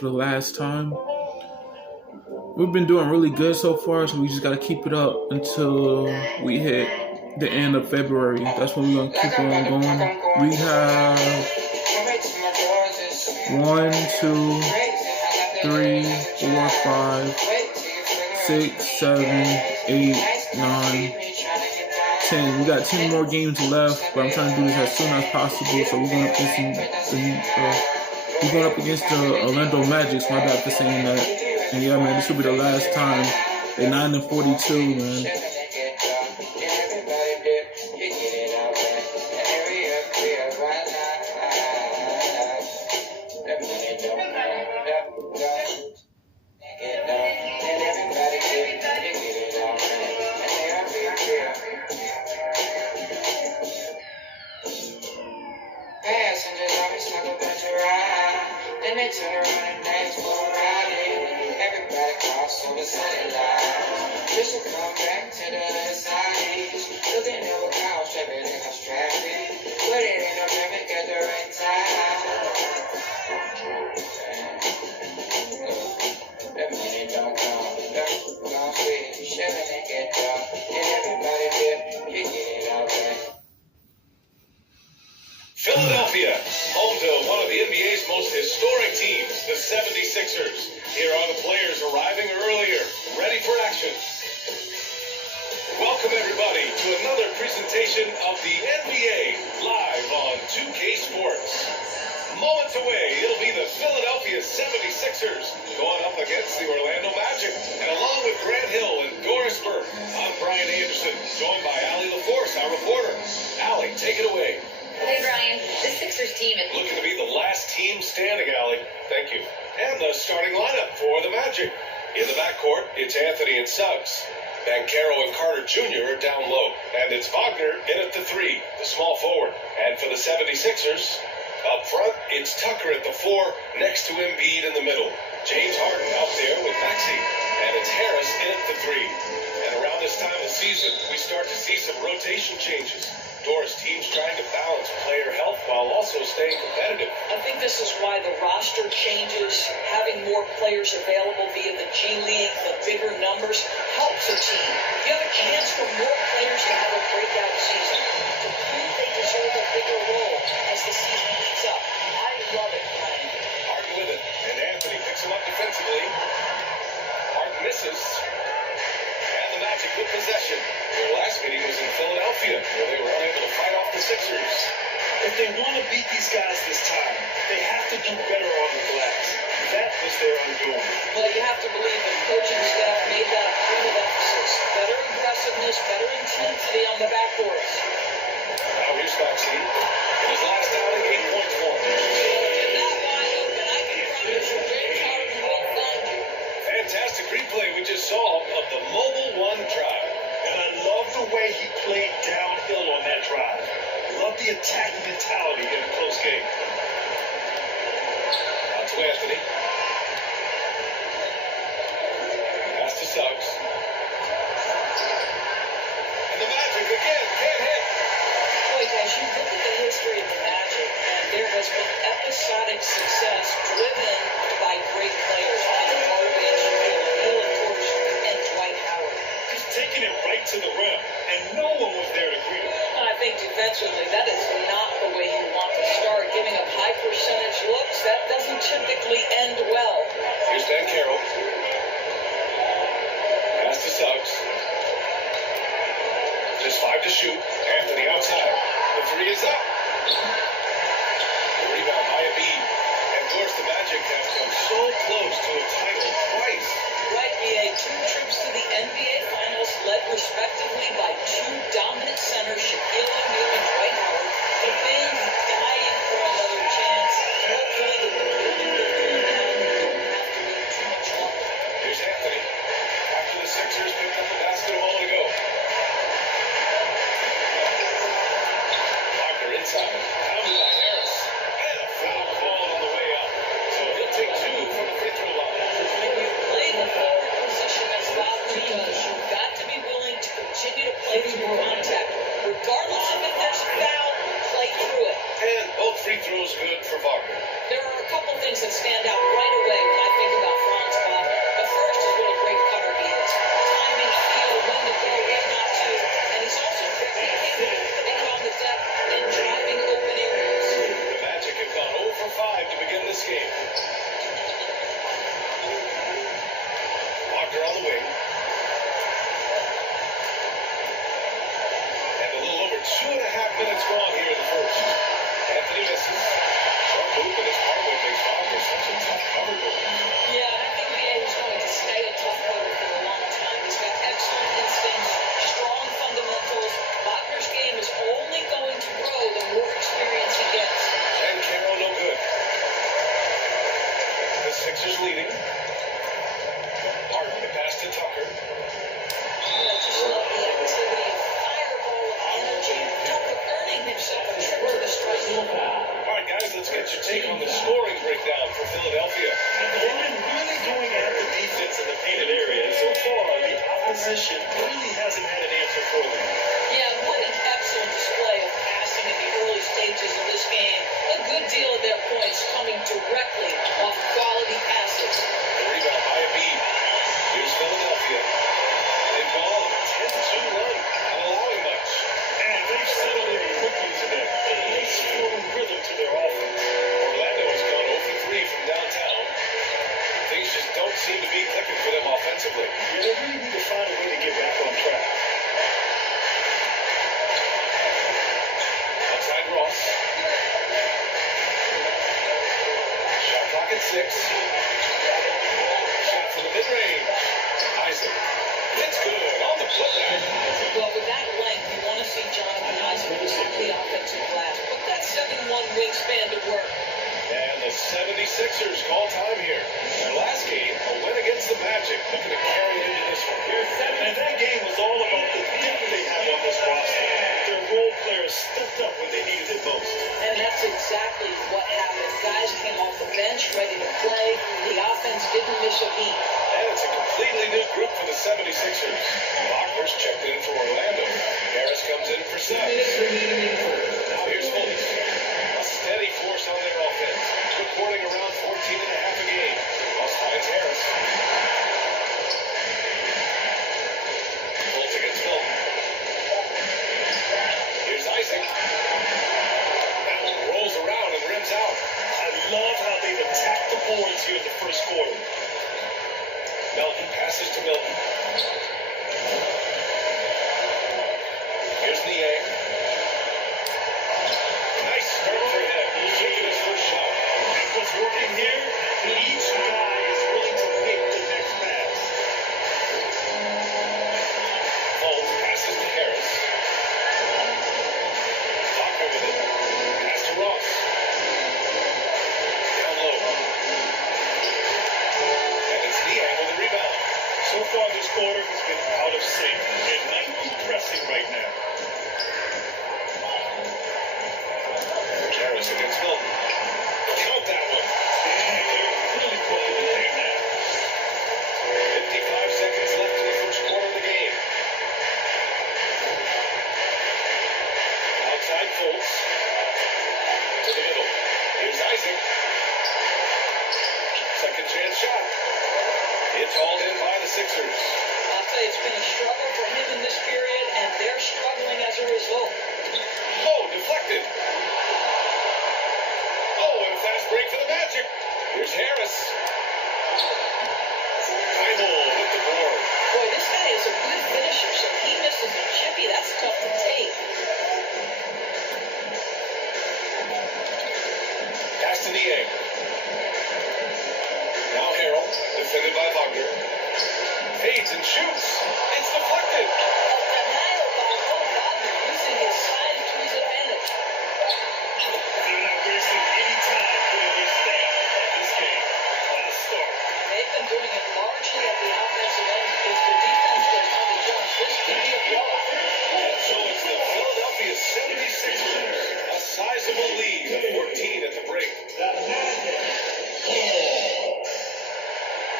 for the last time. We've been doing really good so far, so we just gotta keep it up until we hit the end of February. That's when we're gonna keep on going. We have 1, 2, 3, 4, 5, 6, 7, 8, 9, 10. We got 10 more games left, but I'm trying to do this as soon as possible. So we're going up against the Orlando Magic. So my bad for saying that. And yeah, man, this will be the last time. They're 9-42, man. Philadelphia, home to one of the NBA's most historic teams, the 76ers. Here are the players arriving earlier, ready for action. Welcome, everybody, to another presentation of the NBA live on 2K Sports. Moments away, it'll be the Philadelphia 76ers going up against the Orlando Magic. And along with Grant Hill and Doris Burke, I'm Brian Anderson, joined by Allie LaForce, our reporter. Allie, take it away. Hey, Brian. The Sixers team is looking to be the last team standing, Allie. Thank you. And the starting lineup for the Magic. In the backcourt, it's Anthony and Suggs. Banchero and Carter Jr. are down low. And it's Wagner in at the 3, the small forward. And for the 76ers, up front, it's Tucker at the 4, next to Embiid in the middle. James Harden out there with Maxey. And it's Harris in at the 3. And around this time of the season, we start to see some rotation changes. Doris, teams trying to balance player health while also staying competitive. I think this is why the roster changes, having more players available via the G League, the bigger numbers, helps a team. You have a chance for more players to have a breakout season, to prove they deserve a bigger role as the season heats up. I love it, Brian. Harden with it, and Anthony picks him up defensively. Harden misses. And the Magic with possession. Their last meeting was in Philadelphia, where they were unable to fight off the Sixers. If they want to beat these guys this time, they have to do better on the glass. That was their undoing. Well, you have to believe the coaching staff made that a point of emphasis. Better aggressiveness, better intensity on the backboards. Now here's Maxey. In his last outing, 8 points more. That wide open, I can promise you, James Harden will find you. Fantastic replay we just saw of the Mobile One drive. And I love the way he played downhill on that drive. Love the attacking mentality in a close game. Out to Anthony. Pass to Suggs. And the Magic again can't hit. Boy, guys, you look at the history of the Magic, and there has been episodic success driven by great players. Hardaway, Hill, of course, and Dwight Howard. Just taking it right to the rim, and no one was there to greet him. And I think defensively, that is not the way you want to start. Giving up high percentage looks, that doesn't typically end well. Here's Banchero. Pass to Suggs. Just 5 to shoot. Anthony outside. The 3 is up. The rebound by Embiid. And of course, the Magic have come so close to a title twice. Right, EA, 2 trips to the NBA Finals led respectively by 2 dominant centers, Shaquille O'Neal and Dwight Howard. The fans dying for another chance. Hopefully the building will cool down and don't have to wait too much longer. Here's Anthony. After the Sixers picked up the basket a moment ago. Wagner inside. Pounded by Harris. And a foul called on the way out. So he'll take 2 from the free throw line. When you play the forward position as Wagner does, you've got to be willing to continue to play through contact. Regardless of if there's a foul, play through it. And both free throws good for Wagner. There are a couple things that stand out right away when 76ers leading. Harden, the pass to Tucker. Just love the activity, fireball of energy. Tucker earning himself a trip to the strike zone. All right, guys, let's get your take on the scoring breakdown for Philadelphia. They've been really going after defense in the painted area, and so far, the opposition really hasn't had an answer for them. Yeah, what an excellent display of passing in the early stages of this game. A good deal of their points coming directly off quality passes. The rebound by Embiid. Here's Philadelphia. They've gone 10-2 run, not allowing much. And they've settled in quickly today. They've thrown rhythm to their offense. Orlando has gone 0 for 3 from downtown. Things just don't seem to be clicking for them offensively. Yeah, they really need to find a way to get back on track. Outside Ross. Shot clock at 6. Shot from the mid-range. Isaac. It's good on the putback. Well, with that length, you want to see Jonathan Isaac attack the offensive glass. Put that 7'1" wingspan to work. And the 76ers call time here. Their last game, a win against the Magic, looking to carry it into this one. And that game was all about the depth they have on this roster. Their role players stepped up when they needed it most. And that's exactly what happened. Guys came off the bench ready to play. The offense didn't miss a beat. And it's a completely new group for the 76ers. Wagner's checked in for Orlando. Harris comes in for Suggs. Now here's Fultz. A steady force on their offense. Recording around 14 and a half a game. Ross finds Harris. Fultz against Milton. Here's Isaac. That one rolls around and rims out. I love how they've attacked the boards here in the first quarter. Melton passes to Milton. Here's Niang. Nice start for him. Taking his first shot. And what's working here, each guy is willing to make the next pass. Fultz passes to Harris. Wagner with it. Pass to Ross. Down low. And it's Niang with the rebound. So far this quarter has been out of sync. It might be pressing right now. Harris against Milton. Count that one. Yeah, they're really booking the game now. 55 seconds left in the first quarter of the game. Outside Fultz. To the middle. Here's Isaac. Second chance shot. It's hauled in by the Sixers. I'll tell you, it's been a struggle for him in this period, and they're struggling as a result. Oh, deflected. Oh, and a fast break for the Magic. Here's Harris. Thibault with the board. Boy, this guy is a good finisher, so he misses a chippy. That's tough to take. Pass to Niang. Now Harrell, defended by Wagner. Fades and shoots. It's deflected. Denial by Wagner, using his size to his advantage. They're not wasting any time putting their stamp on this game. Last start. They've been doing it largely at the offensive end. If the defense does not adjust, this could be a blowout. And so it's the Philadelphia 76ers. A sizable lead of 14 at the break.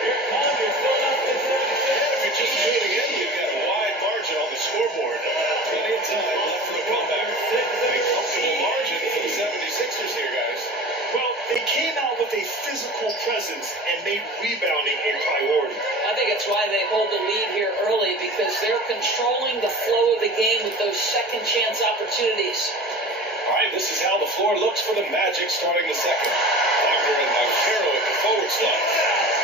And if you're just tuning in, we've got a wide margin on the scoreboard. Plenty of time left for a comeback. A comfortable margin for the 76ers here, guys. Well, they came out with a physical presence and made rebounding a priority. I think it's why they hold the lead here early, because they're controlling the flow of the game with those second chance opportunities. All right, this is how the floor looks for the Magic starting the second. Wagner and Banchero at the forward slot.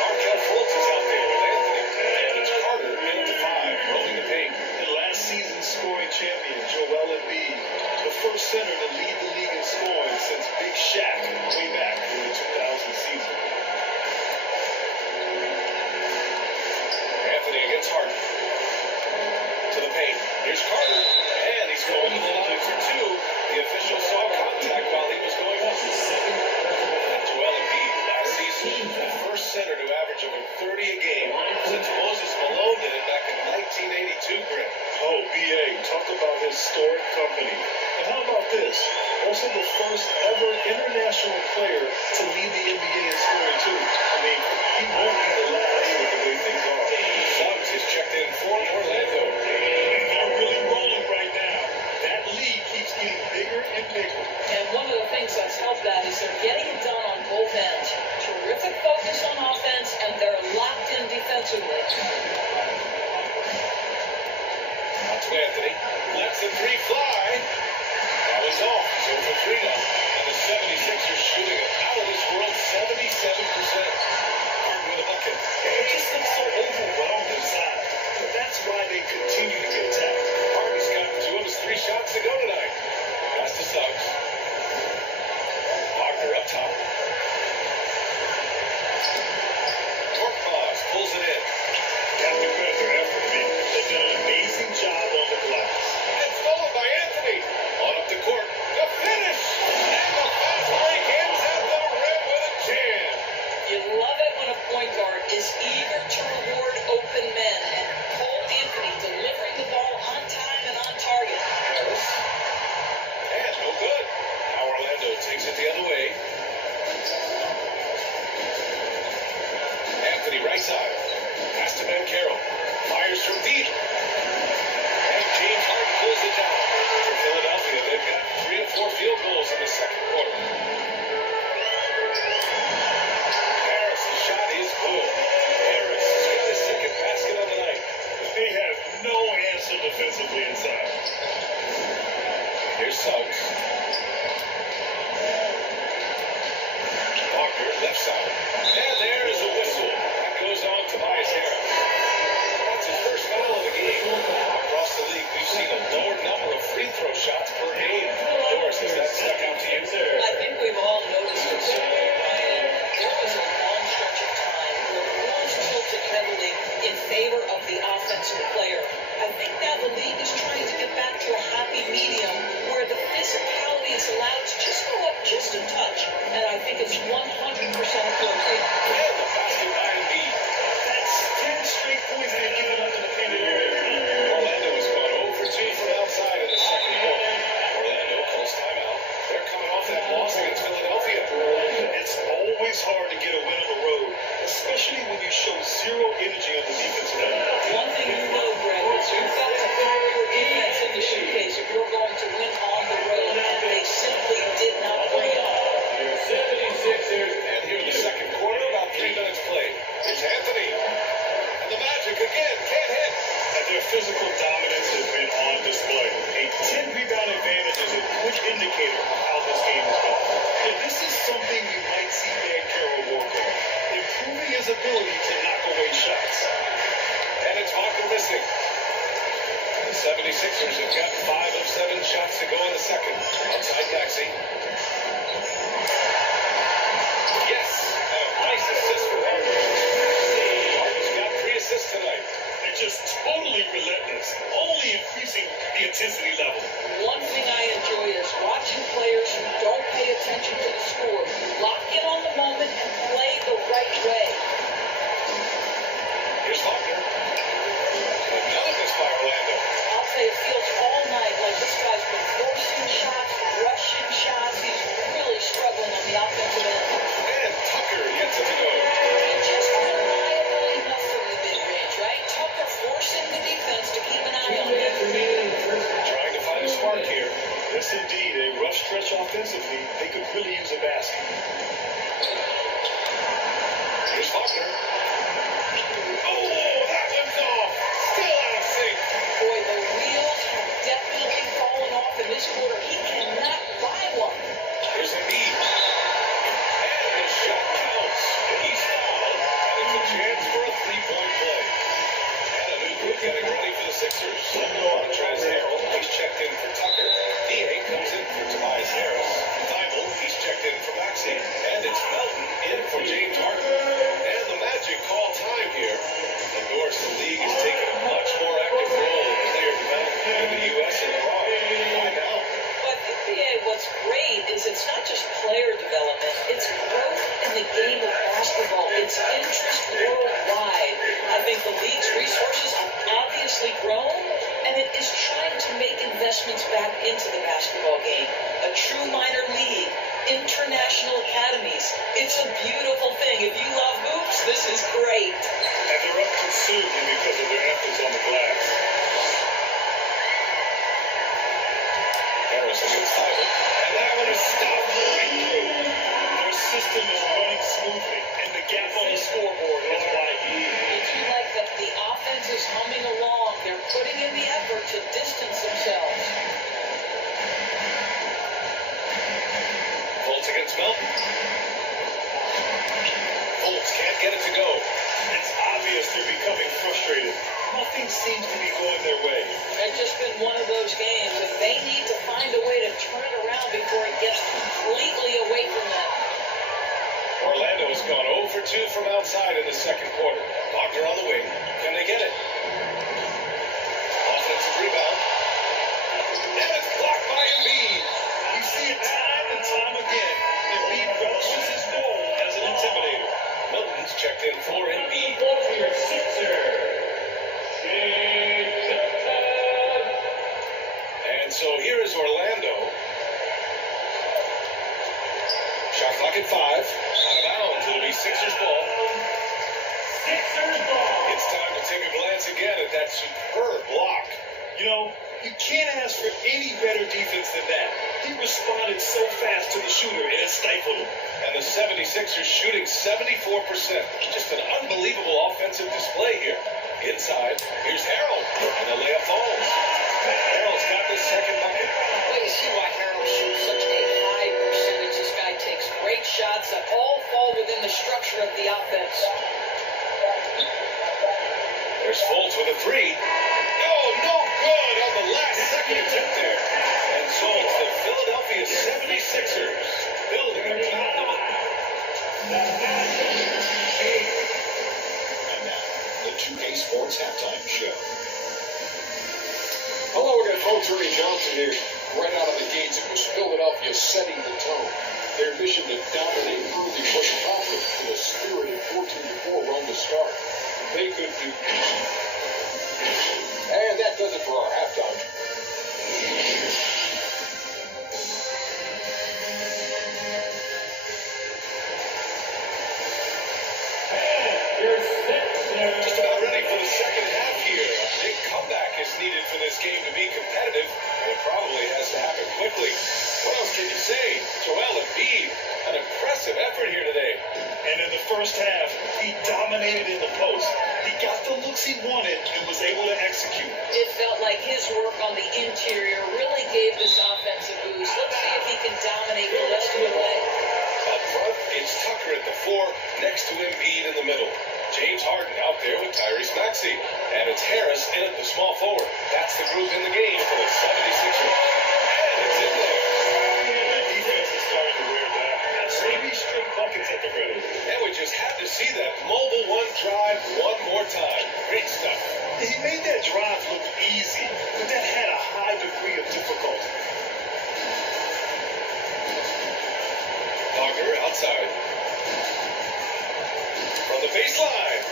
Markelle Fultz is out there with Anthony. And it's Carter in at the 5, roaming the paint. And last season's scoring champion, Joel Embiid, the first center to lead the league in scoring since Big Shaq way back in the 2000 season. Anthony against Harden. To the paint. Here's Carter. And he's going to the line for 2. The official saw contact while he was going up. Joel Embiid last season, the first historic company. And how about this? Also the first ever international player to lead the NBA in scoring, too. I mean, he won't be the last with the way things are. Suggs is checked in for Orlando. And they're really rolling right now. That lead keeps getting bigger and bigger. And one of the things that's helped that is they're getting it done on both ends. Terrific focus on offense, and they're locked in defensively. Out to Anthony. Lets the three fly. That was off. So for 3 now. And the 76ers shooting it out of this world 77%. Harden with a bucket. It just looks so overwhelmed inside. But that's why they continue to get attacked. Harden's got 2 of his 3 shots to go tonight. Pass to Suggs. Wagner up top. Korkmaz pulls it in. Have to credit their effort. I mean, they've done an amazing job on the glass. And stolen by Anthony. On up the court. The finish. And the fast break ends at the rim with a jam. You love it when a point guard is eager to reward open men. And Cole Anthony delivering the ball on time and on target. Harris. And no good. Now Orlando takes it the other way. Anthony right side. Pass to Banchero. Fires from deep. And James Harden pulls it down. For Philadelphia, they've got 3 of 4 field goals in the second quarter. Harris' shot is good. Harris has got his second basket on the night. They have no answer defensively inside. Here's Suggs. Wagner, left side. And there's a whistle. That goes on Tobias Harris. That's his first foul of the game. Across the league, we've seen a lower number of free throw shots per game. Doris, has that stuck out to you? I think we've all noticed it, certainly, Brian. There was a long stretch of time where the rules tilted heavily in favor of the offensive player. I think now the league is trying to get back to a happy medium where the physicality is allowed to just go up just a touch. And I think it's 100% appropriate. And the basket by Embiid. That's 10 straight points they've given up in the painted area. Orlando has gone 0 for 2 from outside in the second quarter. Orlando calls timeout. They're coming off that loss against Philadelphia. It's always hard to get a win on the road, especially when you show zero energy on the defensive end. One thing you know, Greg, is you've got to throw your defense in the suitcase if you're going to win on the road, and they simply did not bring it. And here in the second quarter, about 3 minutes played. Here's Anthony. And the Magic again can't hit. And their physical dominance has been on display. A 10-rebound advantage is a good indicator of how this game is going. And this is something you might see Banchero work on, improving his ability to knock away shots. And it's Wagner missing. The 76ers have got 5 of 7 shots to go in the second. Outside Maxey. Yes, and a nice assist for Harden. Harden's got 3 assists tonight. They're just totally relentless, only increasing the intensity level. One thing I enjoy is watching players who don't pay attention to the score lock in on the moment and play the right way. Here's Wagner. Another miss by Orlando. I'll say it feels all night like this guy's been forcing shots, rushing shots. He's really struggling on the offensive end. And Tucker gets it to go. Just reliable enough from the mid-range, right? Tucker forcing the defense to keep an eye on him. Trying to find a spark here. Yes, indeed. A rough stretch offensively. They could really use a basket. Here's Wagner. Oh, that one's off. Still out of sync. Boy, the wheels have definitely fallen off in this quarter. He cannot buy one. Here's Embiid. And his shot counts. He's fouled. And it's a chance for a 3-point play. And a new group getting ready for the Sixers. Montrezl Harrell, he's checked in for Tucker. Ea comes in for Tobias Harris. Thibault, he's checked in for Maxey. great. And they're up considerably because of their efforts on the glass. Harrison inside it. And that one is stopped right through. Their system is running smoothly, and the gap on the scoreboard has widened. If you like that the offense is humming along, they're putting in the effort to distance themselves. Fultz against Melton. Fultz can't get it to go. It's obvious they're becoming frustrated. Nothing seems to be going their way. It's just been one of those games, and they need to find a way to turn it around before it gets completely away from them. Orlando has gone 0 for 2 from outside in the second quarter. Wagner on the wing. Can they get it? Offensive rebound. And it's blocked by Embiid. You see it time and time again. Embiid relishes his role as an intimidator. Milton's checked in for Embiid. And so here is Orlando. Shot clock at 5. Out of bounds. It'll be Sixers ball. It's time to take a glance again at that superb block. You know, you can't ask for any better defense than that. He responded so fast to the shooter, and it stifled him. And the 76ers shooting 74%. Just an unbelievable offensive display here. Inside, here's Harold. And the layup falls. Harold's got the second bucket. Well, you see why Harold shoots such a high percentage. This guy takes great shots that all fall within the structure of the offense. There's Fultz with a 3. Oh, no good on the last second attempt there. And so it's the Philadelphia 76ers building a countdown. And now, the 2K Sports Halftime Show. Hello again, folks. Ernie Johnson here. Right out of the gates, it was Philadelphia setting the tone. Their mission to dominate early was accomplished with a spirited 14-4 run to start. They could do. And that does it for our halftime. Just about ready for the second half here. A big comeback is needed for this game to be competitive, and it probably has to happen quickly. What else can you say? Joel Embiid, an impressive effort here today. And in the first half, he dominated in the post. He got the looks he wanted and was able to execute. It felt like his work on the interior really gave this offense a boost. Let's see if he can dominate the rest of the way. Up front, it's Tucker at the 4, next to Embiid in the middle. James Harden out there with Tyrese Maxey. And it's Harris in at the small forward. That's the group in the game for the 76ers. And it's in there. That defense is starting to wear down. Maybe straight buckets at the rim. And we just had to see that mobile one drive one more time. Great stuff. He made that drive look easy, but that had a high degree of difficulty. Wagner outside. From the baseline.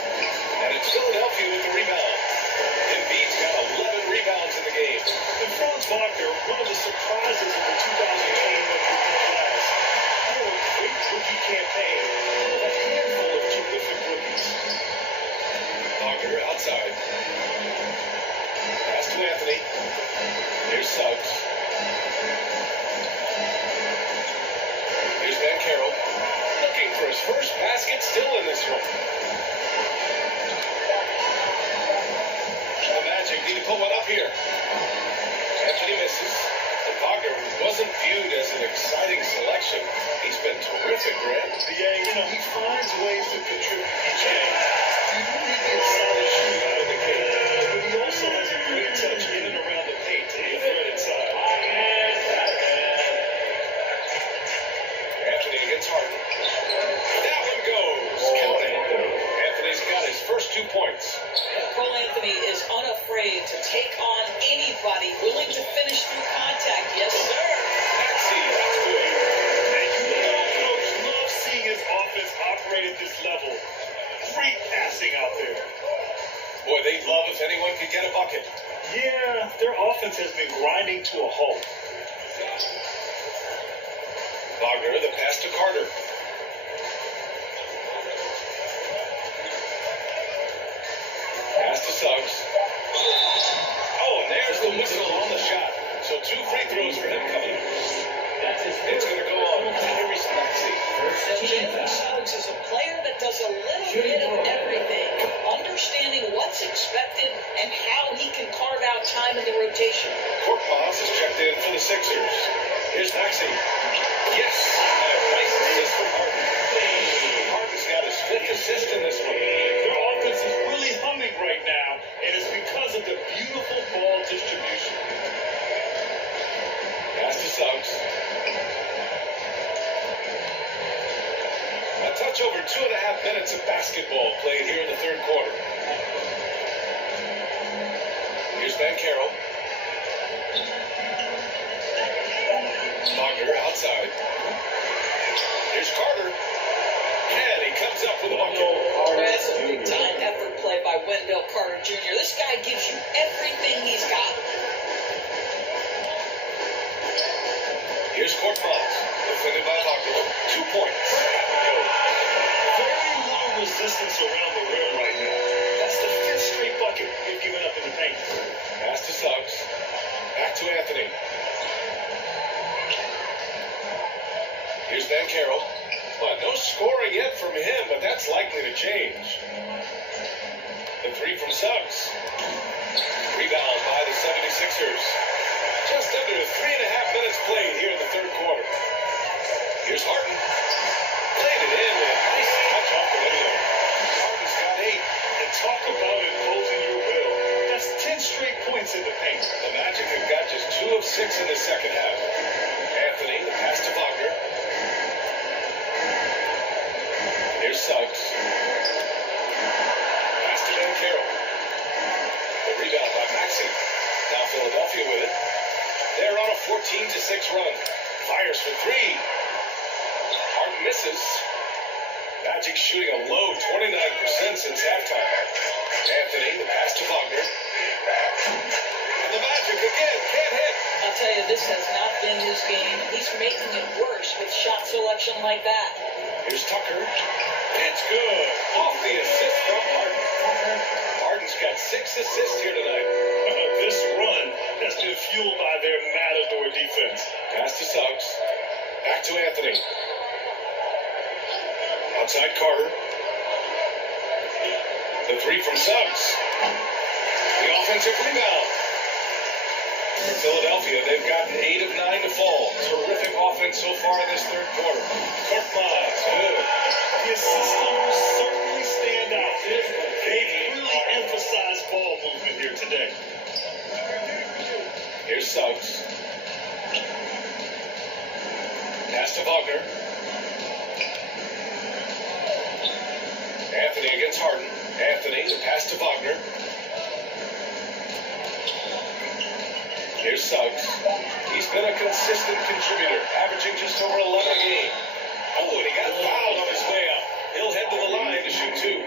And it's Philadelphia with the rebound. Embiid's got 11 rebounds in the game. And Franz Wagner, one of the surprises of the 2020 MVP class. He had a great rookie campaign with a handful of terrific rookies. Wagner outside. Pass to Anthony. Here's Suggs. Here's Van Carroll. Looking for his first basket, still in this one. The Magic need to put one up here. Anthony misses. And Wagner wasn't viewed as an exciting selection. He's been terrific, Grant. Yeah, you know, he finds ways to contribute each game. He really gets solid shooting out of the game, but he also has a great touch in and around the paint to be a threat inside. Anthony against Harden. That one goes. Count it. Anthony's got his first 2 points. Cole Anthony is unafraid to take on anybody, willing to finish through contact. Yes, sir. Maxey, that's good. And you know Coach loves seeing his offense operate at this level. Great passing out there. Boy, they'd love if anyone could get a bucket. Yeah, their offense has been grinding to a halt. Wagner, the pass to Carter. Suggs. Oh, and there's the whistle on the shot. So 2 free throws for him coming up. It's going to go on Tyrese Maxey. Jalen Suggs is a player that does a little bit of everything, understanding what's expected and how he can carve out time in the rotation. Korkmaz is checked in for the Sixers. Here's Maxey. Yes! And a nice assist from Harden. Harden's got his 5th assist in this one. Their offense is really humming right now, and it's because of the beautiful ball distribution. Pass to Suggs. A touch over 2.5 minutes of basketball played here in the third quarter. Here's Banchero. Wagner outside. Here's Carter. And he comes up with a bucket. That's a big-time effort play by Wendell Carter Jr. This guy gives you everything he's got. Here's Korkmaz. Defended by Wagner. 2 points. Very little resistance around the rim right now. That's the 5th straight bucket they've given up in the paint. Pass to Suggs. Back to Anthony. Here's Banchero. Well, no scoring yet from him, but that's likely to change. The 3 from Suggs. Rebound by the 76ers. Just under 3.5 minutes played here in the third quarter. Here's Harden. Played it in with a nice touch off the window. Harden's got 8. And talk about imposing your will. That's 10 straight points in the paint. The Magic have got just 2 of 6 in the second half. Anthony, the pass to Wagner. Here's Suggs. Pass to Banchero. The rebound by Maxey. Now Philadelphia with it. They're on a 14-6 run. Fires for 3. Harden misses. Magic shooting a low 29% since halftime. Anthony, the pass to Wagner. And the Magic again can't hit. I'll tell you, this has not been his game. He's making it worse with shot selection like that. Here's Tucker. It's good. Off the assist from Harden. Harden's got 6 assists here tonight. This run has been fueled by their matador defense. Pass to Suggs. Back to Anthony. Outside Carter. The 3 from Suggs. The offensive rebound. For Philadelphia, they've gotten 8 of 9 to fall. Terrific offense so far in this third quarter. Korkmaz, good. The assist numbers certainly stand out. They've really emphasized ball movement here today. Here's Suggs. Pass to Wagner. Anthony against Harden. Anthony, the pass to Wagner. Here's Suggs. He's been a consistent contributor, averaging just over 11 a game. Oh, and he got fouled on his way out. He'll head to the line to shoot 2.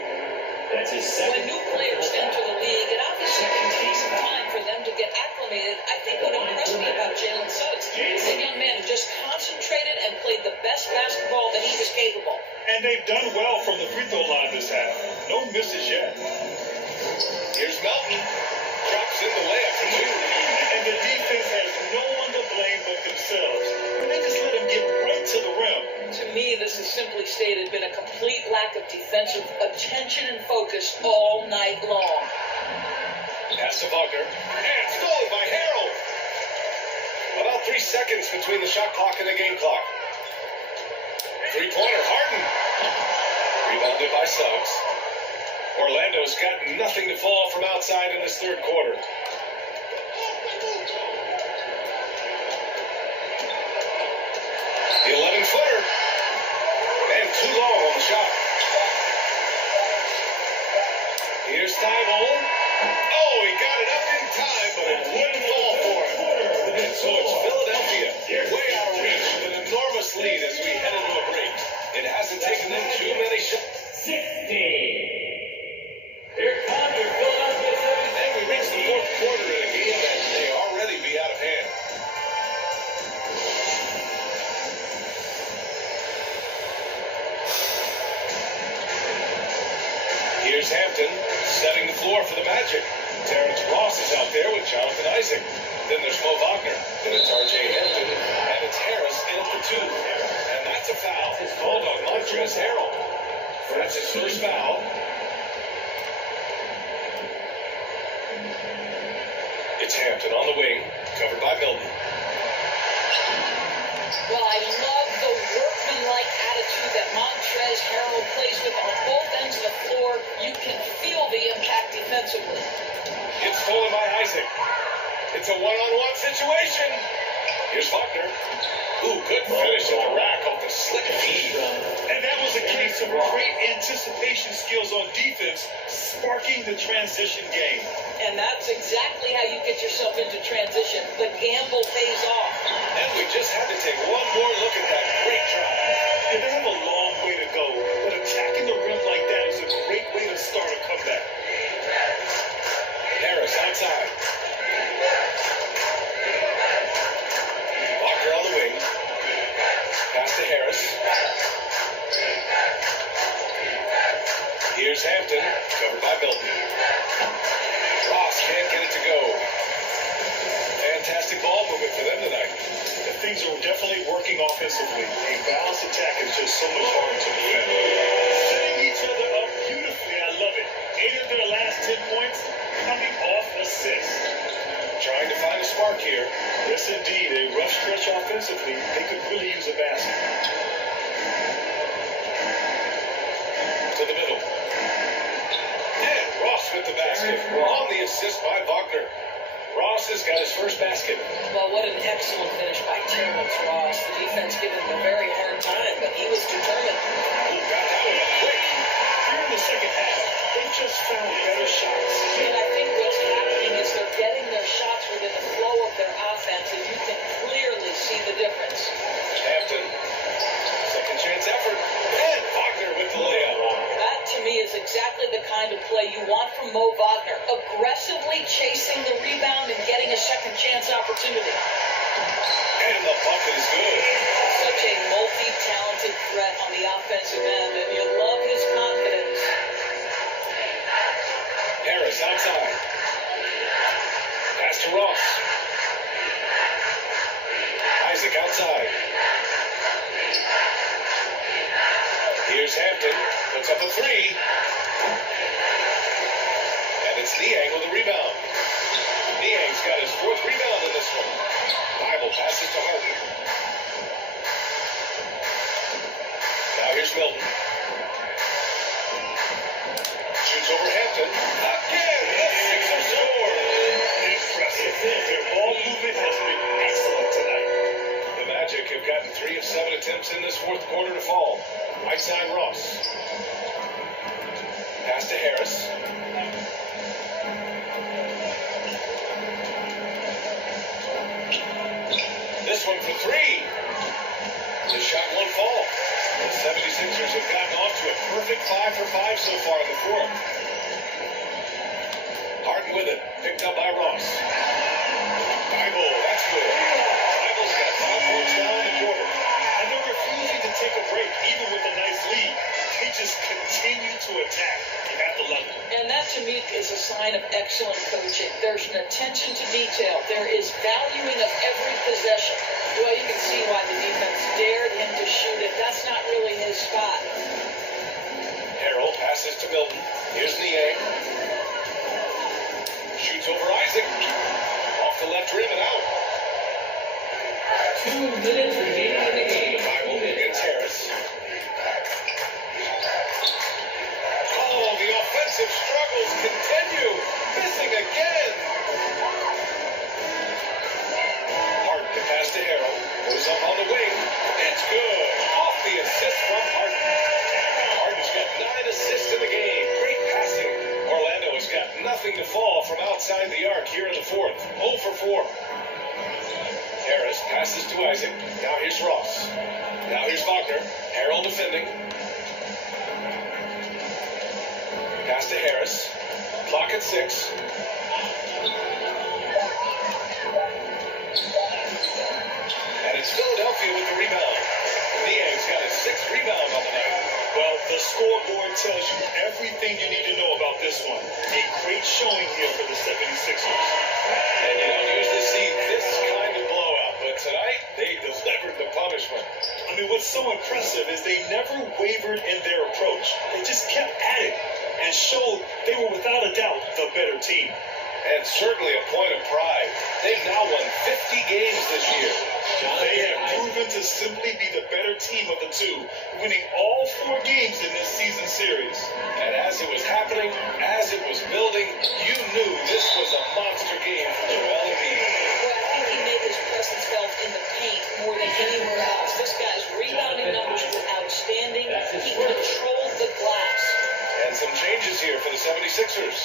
That's his second. When new players enter the league, it obviously can take some time for them to get acclimated. I think what impressed me about Jalen Suggs is a young man who just concentrated and played the best basketball that he was capable. And they've done well from the free throw line this half. No misses yet. Here's Melton. Drops in the layup for 2. And the defense has no one to blame but themselves. They just let him get right to the rim. To me, this has simply stated been a complete lack of defensive attention and focus all night long. Pass to Wagner. And stolen by Harold. About 3 seconds between the shot clock and the game clock. 3-pointer, Harden. Rebounded by Suggs. Orlando's got nothing to fall from outside in this third quarter. The 11-footer. And too long on the shot. Here's Thibault. Oh, he got it up in time, but it wouldn't fall for him. And so it's Philadelphia, way out of reach with an enormous lead as we head into a break. It hasn't taken them too many shots. 16. Here comes your Philadelphia 76ers. And we reach the fourth quarter in a game that may already be out of hand. Here's Here's Hampton setting the floor for the Magic. Terrence Ross is out there with Jonathan Isaac. Then there's Mo Wagner. Then it's R.J. Hampton. And it's Harris in at the 2. And that's a foul. Called on Montrezl Harrell. That's his first foul. It's Hampton on the wing, covered by Milton. Well, I love the workmanlike attitude that Montrezl Harrell plays with on both ends of the floor. You can feel the impact defensively. It's stolen by Isaac. It's a one-on-one situation. Here's Wagner. Ooh, good finish at the rack off the slick feed. And that was a case of great anticipation skills on defense, sparking the transition game. And that's exactly how you get yourself into transition. The gamble pays off. And we just had to take one more look at that great drive. Yeah, they have a long way to go, but attacking the rim like that is a great way to start a comeback. Harris outside. Wagner on the wing. Pass to Harris. Here's Hampton, covered by Milton. Ross can't get it to go. Fantastic ball movement for them tonight. Things are definitely working offensively. A balanced attack is just so much harder to defend. Setting each other up beautifully. I love it. 8 of their last 10 points coming off assists. Trying to find a spark here. Yes, indeed. A rough stretch offensively. They could really use a basket. To the middle. And Ross with the basket. On the assist by Wagner. Ross has got his first basket. Well, what an excellent finish by Terrence Ross. The defense giving him a very hard time, but he was determined. Ooh, got that one up quick. Here in the second half, they just found better shots. And I think what's happening is they're getting their shots within the flow of their offense, and you can clearly see the difference. Hampton. Second chance effort. And Wagner with the layup. That, to me, is exactly the kind of play you want from Mo Wagner. Aggressively chasing the rebound and getting a second chance opportunity. And the bucket is good. Such a multi-talented threat on the offensive end, and you love his confidence. Harris outside. Pass to Ross. Isaac outside. Here's Hampton. Puts up a 3. And it's Niang with the rebound. Niang's got his 4th rebound in this one. Bible passes to Harden. Now here's Milton. Shoots over Hampton. Again, the Sixers score. Impressive. Their ball movement has been excellent tonight. The Magic have gotten 3 of 7 attempts in this 4th quarter to fall. Right side Ross. Pass to Harris. This one for 3. The shot won't fall. The 76ers have gotten off to a perfect 5 for 5 so far in the 4th. Harden with it. Picked up by Ross. Bible, that's good. Bible's got 5 points now in the quarter. And they're refusing to take a break, even with a nice lead. They just continue to attack. You have to love it. And that, to me, is a sign of excellent coaching. There's an attention to detail. There is valuing of every possession. Well, you can see why the defense dared him to shoot it. That's not really his spot. Harrell passes to Milton. Here's Niang. Shoots over Isaac. Off the left rim and out. 2 minutes remaining in the game. Bible against Harris. Oh, the offensive struggles continue. Missing again. Harden to pass to Harrell. Goes up on the wing. It's good. Off the assist from Harden. Harden's got 9 assists in the game. Great passing. Orlando has got nothing to fall from outside the arc here in the 4th. 0 for 4. Harris passes to Isaac. Now here's Ross. Now here's Wagner. Harrell defending. Pass to Harris. Clock at 6. And it's Philadelphia with the rebound. Niang's got his 6th rebound on the night. Well, the scoreboard tells you everything you need to know about this one. A great showing here for the 76ers. And you don't usually see this kind of blowout, but tonight they delivered the punishment. I mean, what's so impressive is they never wavered in their approach. They just kept at it and showed they were without a doubt the better team. And certainly a point of pride. They've now won 50 games this year. They have proven to simply be the better team of the two, winning all 4 games in this season series. And as it was happening, as it was building, you knew this was a monster game for Joel Embiid. Well, I think he made his presence felt in the paint more than anywhere else. This guy's rebounding numbers were outstanding. He controlled the glass. And some changes here for the 76ers.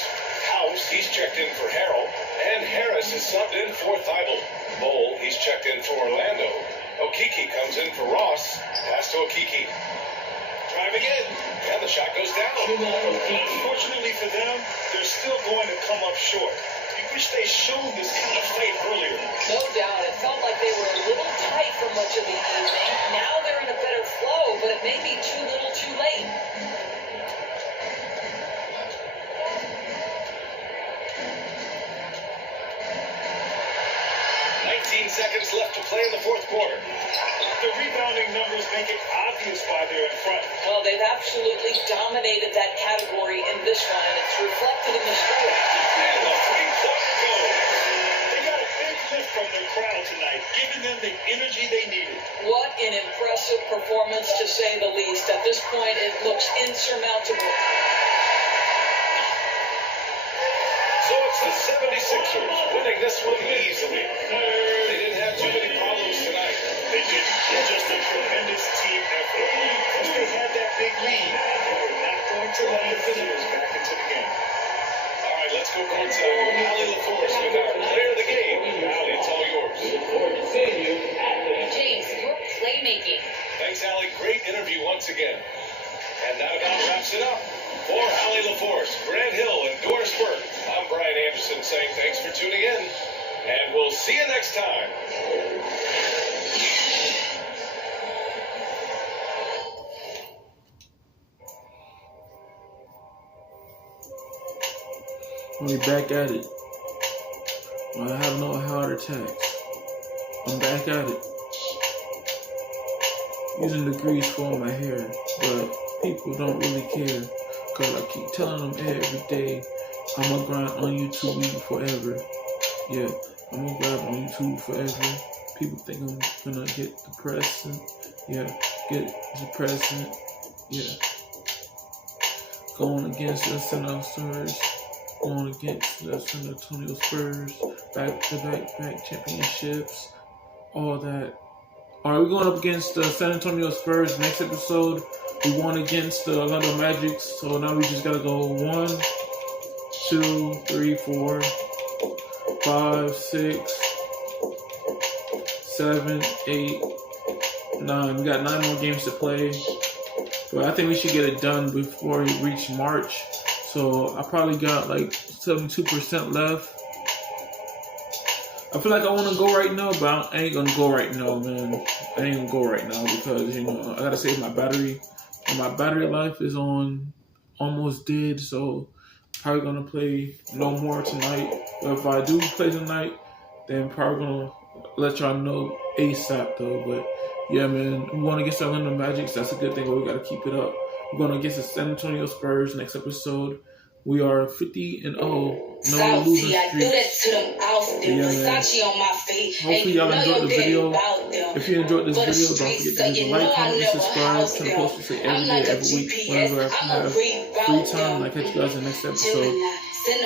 House, he's checked in for Harrell. And Harris is subbed in for Thibault. Bol, he's checked in for Orlando. Okeke comes in for Ross. Pass to Okeke. Driving in. And the shot goes down. Unfortunately for them, they're still going to come up short. You wish they shown this kind of fight earlier. No doubt. It felt like they were a little tight for much of the evening. Now they're in a better flow, but it may be too little too late. 19 seconds left to play in the fourth quarter. The rebounding numbers make it obvious why they're in front. Well, they've absolutely dominated that category in this one, and it's reflected in the score. And the three-pointer goes. They got a big lift from their crowd tonight, giving them the energy they needed. What an impressive performance, to say the least. At this point, it looks insurmountable. So it's the 76ers winning this one easily. They didn't have too many problems tonight. They did just a tremendous team effort. Once they had that big lead, they were not going to let the visitors back into the game. All right, let's go courtside with Allie LaForce with our player of the game. Allie, it's all yours. James, your playmaking. Thanks, Allie. Great interview once again. And that about wraps it up. For Allie LaForce, Grant Hill, and Doris Burke, I'm Brian Anderson saying thanks for tuning in, and we'll see you next time. We're back at it. I have no heart attacks. I'm back at it. Using the grease for my hair, but people don't really care. Cause I keep telling them every day, I'ma grind on YouTube forever. Yeah, I'ma grind on YouTube forever. People think I'm gonna get depressing. Yeah, get depressing. Yeah. Going against the San Antonio Spurs. Going against the San Antonio Spurs. Back championships. All that. Alright, we're going up against the San Antonio Spurs next episode. We won against the Orlando Magic, so now we just gotta go 1, 2, 3, 4, 5, 6, 7, 8, 9. We got 9 more games to play, but I think we should get it done before we reach March. So I probably got like 72% left. I feel like I want to go right now, but I ain't gonna go right now, man. I ain't gonna go right now because, you know, I gotta save my battery. And my battery life is on almost dead, so probably gonna play no more tonight. But if I do play tonight, then probably gonna let y'all know ASAP though. But yeah, man, we want to get the Orlando Magic. So that's a good thing, but we gotta keep it up. We're gonna get the San Antonio Spurs next episode. We are 50-0, no losing streak. Yeah, man. Hopefully y'all enjoyed the video. If you enjoyed this video, don't forget to leave a like, comment, and subscribe. Trying to post this every day, every week, whenever I have free time. And I'll catch you guys in the next episode.